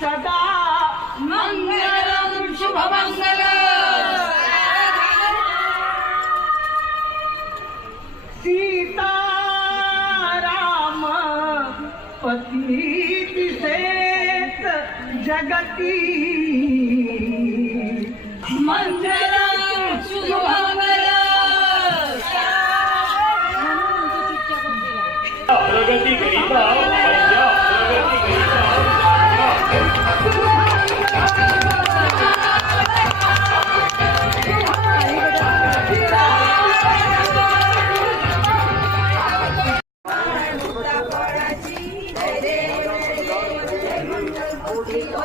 सदा मंगलम शुभमंगल सीताराम पती दिसेत जगती मंगलम शुभमंगल प्रगती करिता प्रगती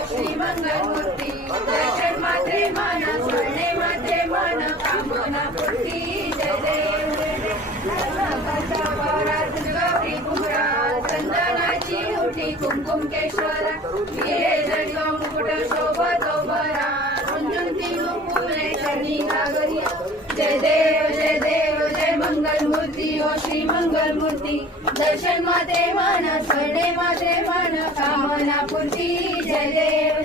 श्री मंगलमूर्ती दर्शन मात्रे मन स्वर्णे मात्रे मन कामना पूर्ती जय देव गौरी कुमरा चंदनाची ओटी कुमकुम केशर हिरे जडियो मुकुट शोभतो बरा रुंजुंती मुकुले चरणी नागरिया जय देव जय मंगलमूर्ती ओ श्री मंगलमूर्ती दर्शन मात्रे मन स्वर्णे मात्रे मन कामना पूर्ती जय देव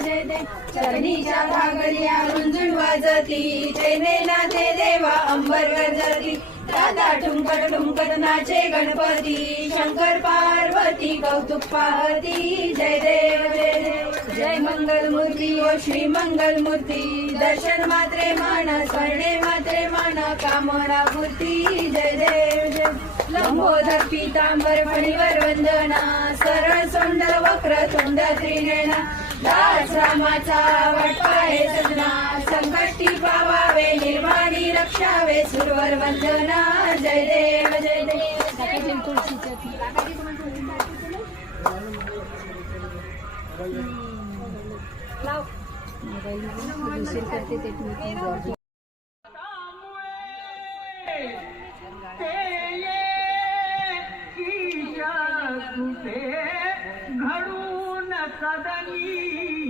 चरणीच्या धागरिया रुंजून वाजती चैने नाचे देवा अंबर गरजती राधा ठुमकत नाचे गणपती शंकर पार्वती कौतुक पाहती जय देव जय मंगलमूर्ती ओ श्री मंगलमूर्ती दर्शन मात्रे मन स्वर्णे मात्रे मन कामना पूर्ती जय देव लंबोदर पीतांबर फणीवर वंदना सरळ सोंड वक्र तोंड त्रिनयना दास रामाचा वटपाहे सजना संकष्टी पावावे निर्वाणी रक्षावे सुरवर वंदना जय देव घडून सदनी